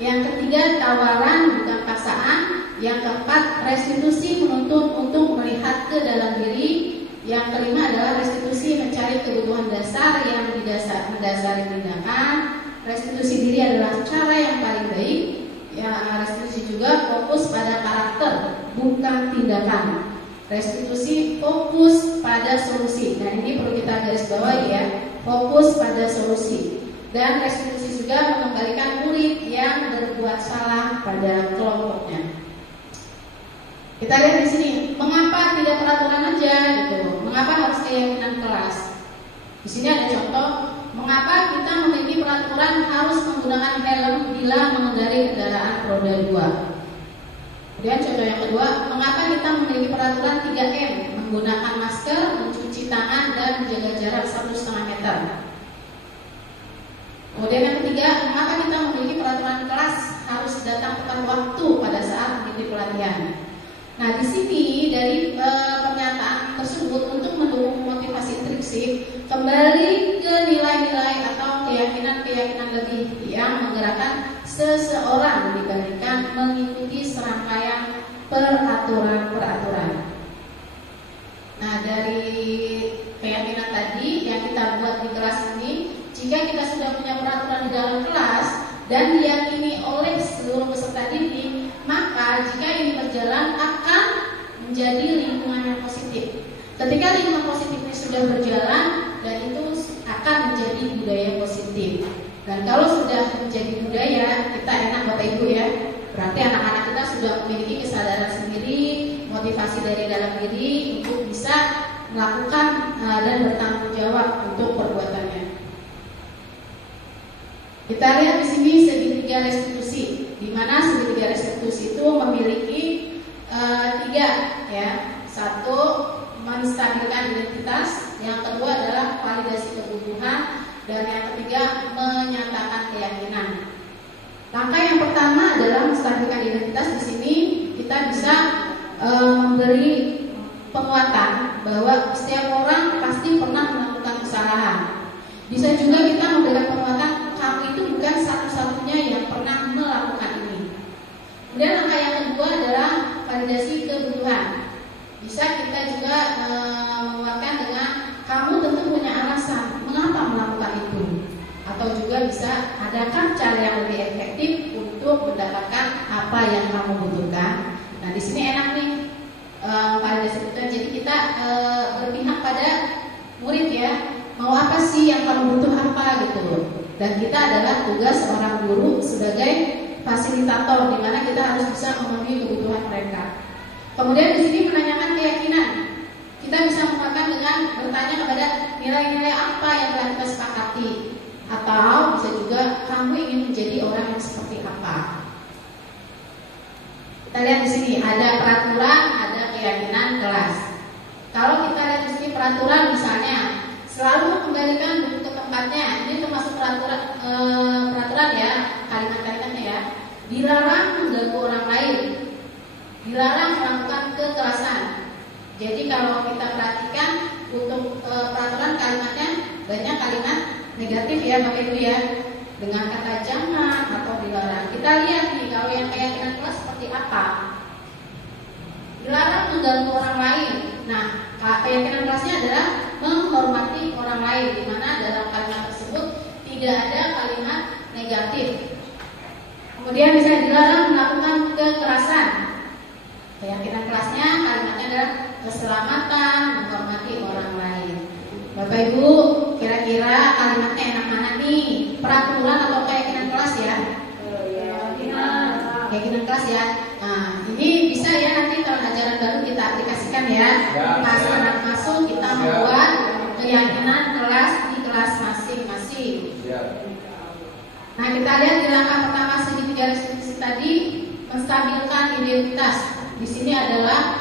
Yang ketiga, tawaran bukan paksaan. Yang keempat, restitusi menuntut untuk melihat ke dalam diri. Yang kelima adalah restitusi mencari kebutuhan dasar yang mendasari tindakan. Restitusi diri adalah cara yang paling baik. Ya, restitusi juga fokus pada karakter, bukan tindakan. Restitusi fokus pada solusi. Nah, ini perlu kita garis bawahi ya, fokus pada solusi. Dan restitusi juga mengembalikan murid yang berbuat salah pada kelompoknya. Kita lihat di sini, mengapa tidak peraturan aja gitu? Mengapa harus keyakinan kelas? Di sini ada contoh, mengapa kita memiliki peraturan harus menggunakan helm bila mengendarai kendaraan roda 2. Kemudian contoh yang kedua, mengapa kita memiliki peraturan 3M, menggunakan masker, mencuci tangan, dan menjaga jarak 1,5 meter. Kemudian yang ketiga, mengapa kita memiliki peraturan kelas harus datang tepat waktu pada saat mengikuti pelatihan. Nah, di sini dari pernyataan tersebut untuk mendukung motivasi intrinsik kembali ke nilai-nilai atau keyakinan-keyakinan lebih yang menggerakkan seseorang dibandingkan mengikuti serangkaian peraturan-peraturan. Nah, dari keyakinan tadi yang kita buat di kelas ini, jika kita sudah punya peraturan di dalam kelas dan diyakini oleh seluruh peserta didik, maka jika ini berjalan akan menjadi lingkungan yang positif. Ketika lingkungan positif ini sudah berjalan, dan itu akan menjadi budaya positif. Dan kalau sudah menjadi budaya, kita enak Bapak Ibu ya. Berarti anak-anak kita sudah memiliki kesadaran sendiri, motivasi dari dalam diri untuk bisa melakukan dan bertanggung jawab untuk perbuatannya. Kita lihat di sini segitiga restitusi, di mana segitiga restitusi itu memiliki 3 ya. Satu, menstabilkan identitas, yang kedua adalah validasi kebutuhan, dan yang ketiga menyatakan keyakinan. Langkah yang pertama adalah menstabilkan identitas. Di sini kita bisa memberi penguatan bahwa setiap orang pasti pernah melakukan kesalahan. Bisa juga kita memberikan penguatan, kamu itu bukan satu-satunya yang pernah melakukan ini. Kemudian langkah yang kedua adalah validasi kebutuhan. Bisa kita juga menguatkan dengan kamu tentu punya alasan mengapa melakukan itu. Atau juga bisa adakah cara yang lebih efektif untuk mendapatkan apa yang kamu butuhkan. Nah, di sini enak nih validasi kebutuhan. Jadi kita berpihak pada murid ya. Mau apa sih yang kamu butuh apa gitu. Dan kita adalah tugas seorang guru sebagai fasilitator, di mana kita harus bisa memenuhi kebutuhan mereka. Kemudian di sini menanyakan keyakinan. Kita bisa mengatakan dengan bertanya kepada nilai-nilai apa yang telah kita sepakati, atau bisa juga kamu ingin menjadi orang yang seperti apa. Kita lihat di sini ada peraturan, ada keyakinan kelas. Kalau kita lihat di sini peraturan, misalnya selalu mengembalikan buku ke tempatnya. Ini termasuk peraturan ya, kalimat-kalimatnya ya. Dilarang mengganggu orang lain, dilarang melakukan kekerasan. Jadi kalau kita perhatikan untuk peraturan kalimatnya banyak kalimat negatif ya Bapak Ibu ya, dengan kata jangan atau dilarang. Kita lihat nih kalau yang keyakinan kelas seperti apa. Dilarang mengganggu orang lain. Nah, keyakinan kelasnya adalah menghormati orang lain, di mana dalam kalimat tersebut tidak ada kalimat negatif. Kemudian bisa dilarang melakukan kekerasan. Keyakinan kelasnya kalimatnya adalah keselamatan, menghormati orang lain. Bapak Ibu, kira-kira kalimatnya enak mana nih? Peraturan atau keyakinan kelas ya? Keyakinan kelas ya. Nah, ini bisa ya nanti tahun ajaran baru kita aplikasikan ya. Pas anak masuk kita membuat keyakinan kelas di kelas masing-masing. Nah, kita lihat di langkah pertama segitiga restitusi tadi, menstabilkan identitas. Di sini adalah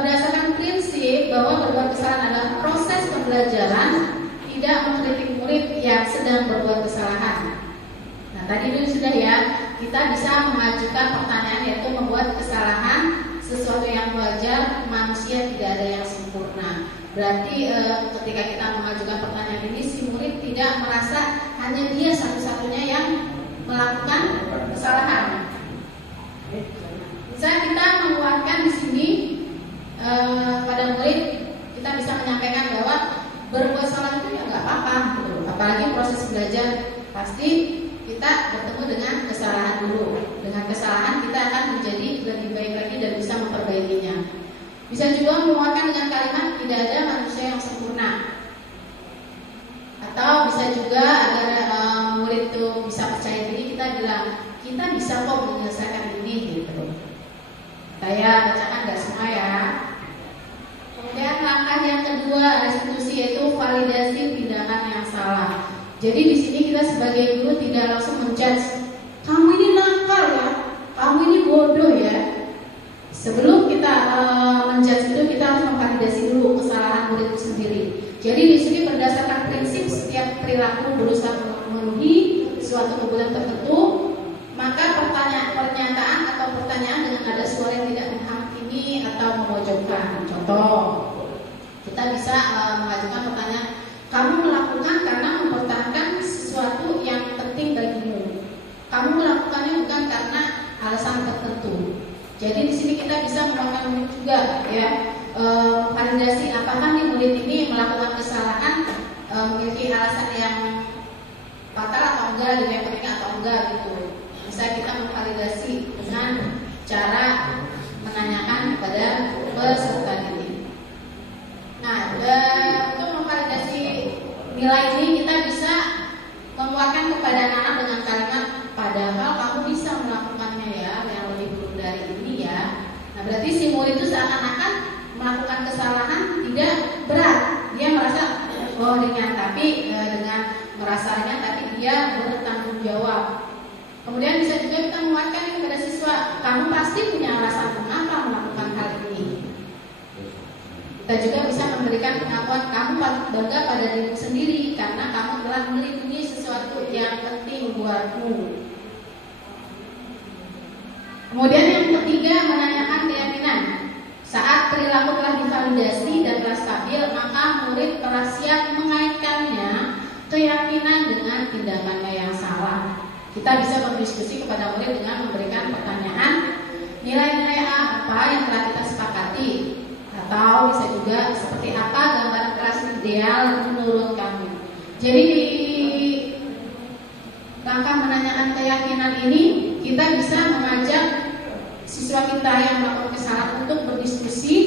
berdasarkan prinsip bahwa berbuat kesalahan adalah proses pembelajaran, tidak mengkritik murid yang sedang berbuat kesalahan. Nah, tadi itu sudah ya, kita bisa mengajukan pertanyaan yaitu membuat kesalahan sesuatu yang wajar, manusia tidak ada yang sempurna. Berarti ketika kita mengajukan pertanyaan ini, si murid tidak merasa hanya dia satu-satunya yang melakukan kesalahan. Bisa kita menguatkan di sini pada murid, kita bisa menyampaikan bahwa berbuat salah itu ya nggak apa-apa, gitu. Apalagi proses belajar pasti kita bertemu dengan kesalahan dulu. Dengan kesalahan kita akan menjadi lebih baik lagi dan bisa memperbaikinya. Bisa juga menguatkan dengan kalimat tidak ada manusia yang sempurna. Atau bisa juga agar murid itu bisa percaya diri, kita bilang kita bisa kok menyelesaikan ini gitu. Saya bacakan nggak semua ya. Kemudian langkah yang kedua restitusi yaitu validasi tindakan yang salah. Jadi di sini kita sebagai guru tidak langsung menjudge, kamu ini nakal ya, kamu ini bodoh ya. alasan tertentu. Jadi di sini kita bisa melakukan murid juga ya, validasi apakah nih murid ini melakukan kesalahan memiliki alasan yang fatal atau enggak, dengan penting atau enggak gitu. Bisa kita memvalidasi dengan cara menanyakan kepada peserta didik. Nah, untuk memvalidasi nilai ini kita bisa menguatkan kepada anak dengan kalimat padahal kamu bisa melakukannya ya, yang lebih buruk dari ini ya. Nah, berarti si murid itu seakan-akan melakukan kesalahan tidak berat, dia merasa oh ringan, tapi dengan merasa ringan tapi dia bertanggung jawab. Kemudian bisa juga kita menguatkan kepada siswa, kamu pasti punya alasan mengapa melakukan hal ini. Kita juga bisa memberikan pengakuan kamu patut bangga pada dirimu sendiri karena kamu telah melindungi sesuatu yang penting buatmu. Kemudian yang ketiga, menanyakan keyakinan. Saat perilaku telah divalidasi dan telah stabil, maka murid telah siap mengaitkannya keyakinan dengan tindakannya yang salah. Kita bisa berdiskusi kepada murid dengan memberikan pertanyaan, nilai-nilai apa yang telah kita sepakati, atau bisa juga seperti apa gambaran kelas ideal menurut kamu. Jadi di langkah menanyakan keyakinan ini kita bisa mengajak siswa kita yang melakukan kesalahan untuk berdiskusi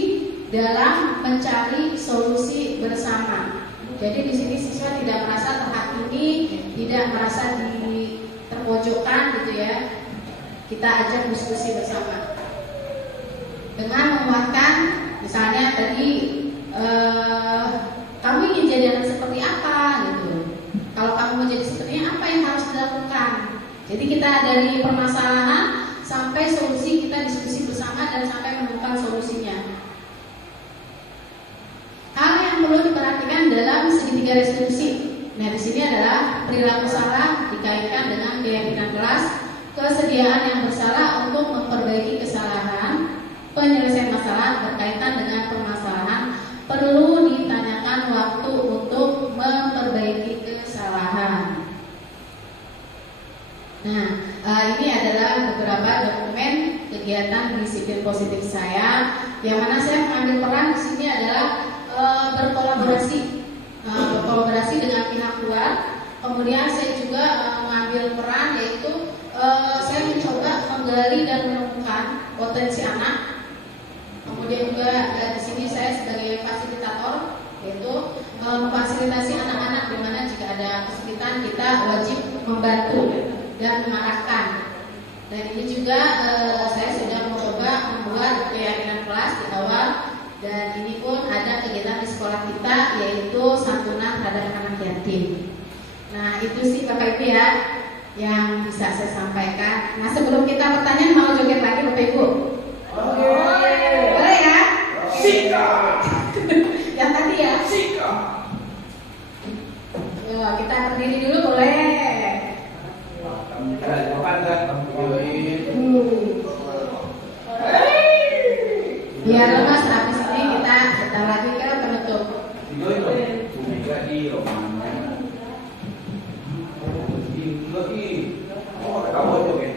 dalam mencari solusi bersama. Jadi di sini siswa tidak merasa terhakimi, tidak merasa terpojokkan gitu ya. Kita ajak diskusi bersama dengan menguatkan, misalnya tadi kamu ingin jadi anak seperti apa gitu. Kalau kamu mau jadi sepertinya apa yang harus dilakukan. Jadi kita dari permasalahan sampai solusi, kita diskusi bersama dan sampai menemukan solusinya. Hal yang perlu diperhatikan dalam segitiga restitusi. Nah, di sini adalah perilaku salah dikaitkan dengan keyakinan kelas, kesediaan yang bersalah untuk memperbaiki kesalahan, penyelesaian masalah berkaitan dengan permasalahan, perlu ditanyakan waktu untuk memperbaiki kesalahan. Nah, ini adalah beberapa dokumen kegiatan disiplin positif saya, yang mana saya mengambil peran di sini adalah berkolaborasi dengan pihak luar. Kemudian saya juga mengambil peran, yaitu saya mencoba menggali dan menemukan potensi anak. Kemudian juga di sini saya sebagai fasilitator, yaitu memfasilitasi anak-anak, di mana jika ada kesulitan kita wajib membantu dan mengarahkan. Dan ini juga saya sudah mencoba membuat keyakinan kelas di awal. Dan ini pun ada kegiatan di sekolah kita, yaitu santunan terhadap anak yatim. Nah, itu sih Bapak Ibu ya yang bisa saya sampaikan. Nah, sebelum kita pertanyaan, mau joget lagi Bapak Ibu? Oke. Boleh ya? Sika. Yang tadi ya? Sika. Yo, kita berdiri dulu boleh? Biar lemas, habis ini kita sebentar lagi kan penutup. Oh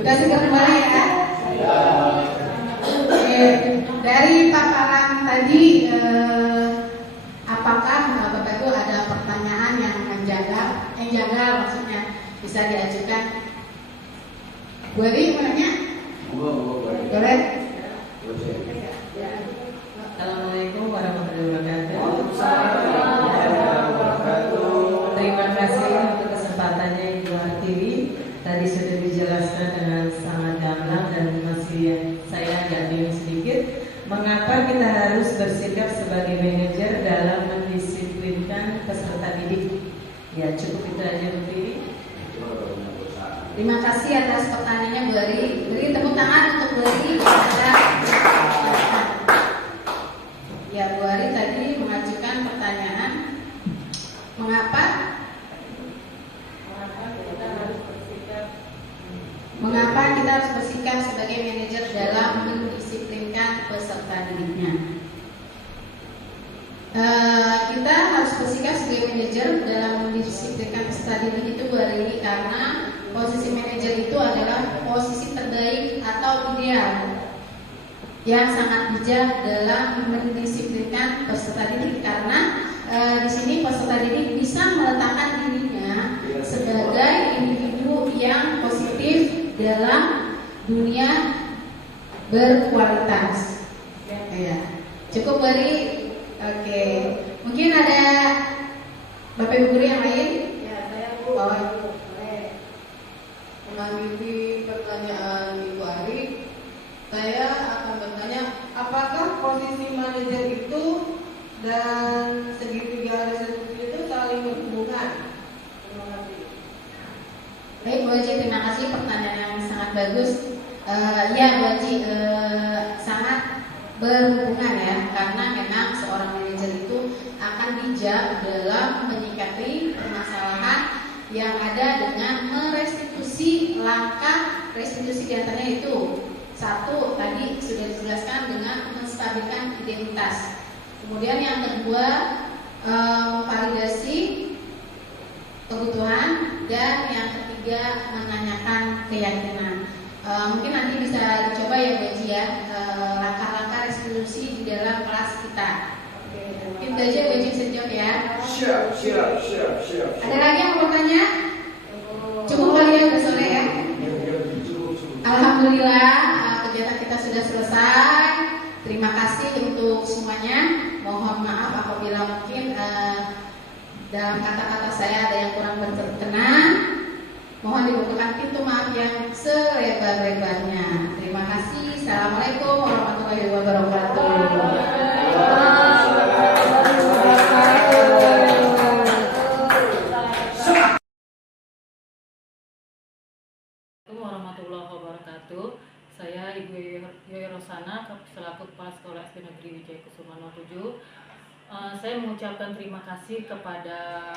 Udah siap kembali ya? Oke, dari paparan tadi, apakah Bapak Ibu ada pertanyaan yang janggal maksudnya bisa diajukan? Bu Eri mau nanya? Boleh? Assalamualaikum warahmatullahi wabarakatuh. Terima kasih untuk kesempatannya Ibu Hartiwi. Tadi sudah dijelaskan dengan sangat gamblang dan masih saya agak bingung sedikit. Mengapa kita harus bersikap sebagai manajer dalam mendisiplinkan peserta didik? Ya, cukup itu aja Bu Tiwi. Terima kasih atas pertanyaannya Bu Eri. Beri tepuk tangan untuk Bu Eri. Ya, Bu Eri tadi mengajukan pertanyaan mengapa kita harus bersikap sebagai manajer dalam mendisiplinkan peserta didiknya. Kita harus bersikap sebagai manajer dalam mendisiplinkan peserta didik itu Bu Eri karena posisi manajer itu adalah posisi terbaik atau ideal yang sangat bijak dalam mendisiplinkan peserta didik karena di sini peserta didik bisa meletakkan dirinya sebagai individu yang positif dalam dunia berkualitas. Ya. Cukup Bari. Oke. Mungkin ada Bapak Ibu guru yang lain? Ya, saya Bu. Menanggapi pertanyaan Ibu Ari, saya akan bertanya, apakah posisi manajer itu dan segitiga restitusi itu saling berhubungan? Terima kasih. Baik Bu Haji, terima kasih pertanyaan yang sangat bagus. Ya Bu Haji, sangat berhubungan ya, karena memang seorang manajer itu akan bijak dalam menyikapi permasalahan yang ada dengan merestitusi langkah restitusi diantaranya itu. Satu, tadi sudah dijelaskan dengan menstabilkan identitas. Kemudian yang kedua, validasi kebutuhan, dan yang ketiga menanyakan keyakinan. Mungkin nanti bisa dicoba ya Bu Haji ya, langkah-langkah restitusi di dalam kelas kita. Mungkin Bu Haji bisa jawab ya. Ada lagi yang mau bertanya? Cukup kali ya Bu Soleh ya. Alhamdulillah kegiatan kita sudah selesai. Terima kasih untuk semuanya. Mohon maaf apabila mungkin dalam kata-kata saya ada yang kurang berkenan. Mohon dibukakan pintu maaf yang selebar-lebarnya. Terima kasih. Assalamualaikum warahmatullahi wabarakatuh. Warahmatullahi wabarakatuh. Saya Ibu Yoyo Rosana selaku Kepala Sekolah SD Negeri Wijaya Kusuma 07. Saya mengucapkan terima kasih kepada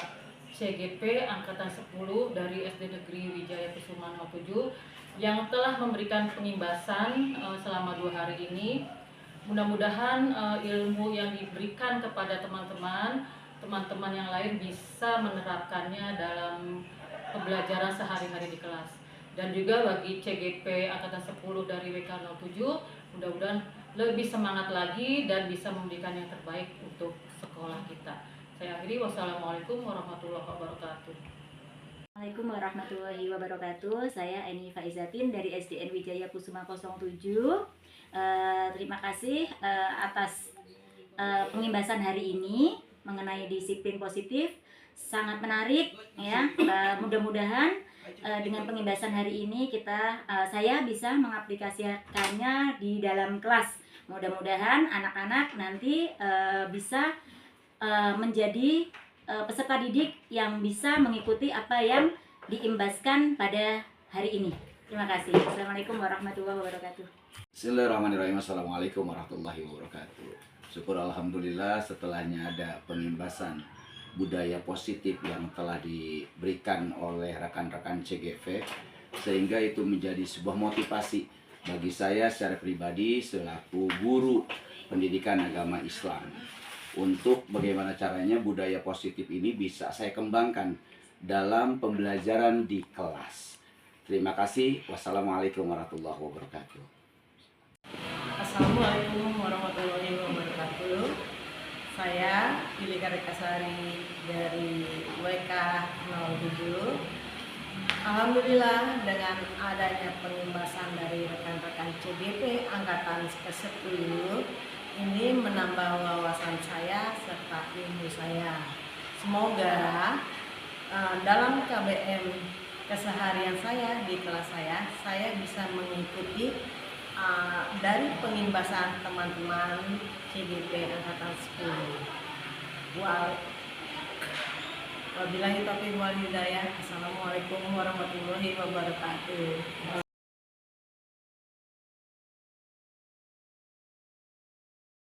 CGP Angkatan 10 dari SD Negeri Wijaya Kusuma 07 yang telah memberikan pengimbasan selama 2 hari ini. Mudah-mudahan ilmu yang diberikan kepada teman-teman yang lain bisa menerapkannya dalam pembelajaran sehari-hari di kelas. Dan juga bagi CGP Angkatan 10 dari WK 07, mudah-mudahan lebih semangat lagi dan bisa memberikan yang terbaik untuk sekolah kita. Saya akhiri, wassalamualaikum warahmatullahi wabarakatuh. Assalamualaikum warahmatullahi wabarakatuh. Saya Eni Faizatin dari SDN Wijaya Kusuma 07. Terima kasih atas pengimbasan hari ini mengenai disiplin positif. Sangat menarik ya. Mudah-mudahan dengan pengimbasan hari ini saya bisa mengaplikasikannya di dalam kelas. Mudah-mudahan anak-anak nanti bisa menjadi peserta didik yang bisa mengikuti apa yang diimbaskan pada hari ini. Terima kasih. Assalamualaikum warahmatullahi wabarakatuh. Bismillahirrahmanirrahim. Assalamualaikum warahmatullahi wabarakatuh. Syukur alhamdulillah setelahnya ada pengimbasan budaya positif yang telah diberikan oleh rekan-rekan CGV, sehingga itu menjadi sebuah motivasi bagi saya secara pribadi selaku guru pendidikan agama Islam untuk bagaimana caranya budaya positif ini bisa saya kembangkan dalam pembelajaran di kelas. Terima kasih. Wassalamualaikum warahmatullahi wabarakatuh. Assalamualaikum warahmatullahi wabarakatuh. Saya Yulika Rekasari dari WK 07. Alhamdulillah dengan adanya pengimbasan dari rekan-rekan CGP Angkatan ke-10 ini menambah wawasan saya serta ilmu saya. Semoga dalam KBM keseharian saya di kelas saya bisa mengikuti dari pengimbasan teman-teman CGP Angkatan 10. Wabillahi taufiq wal hidayah. Assalamualaikum warahmatullahi wabarakatuh.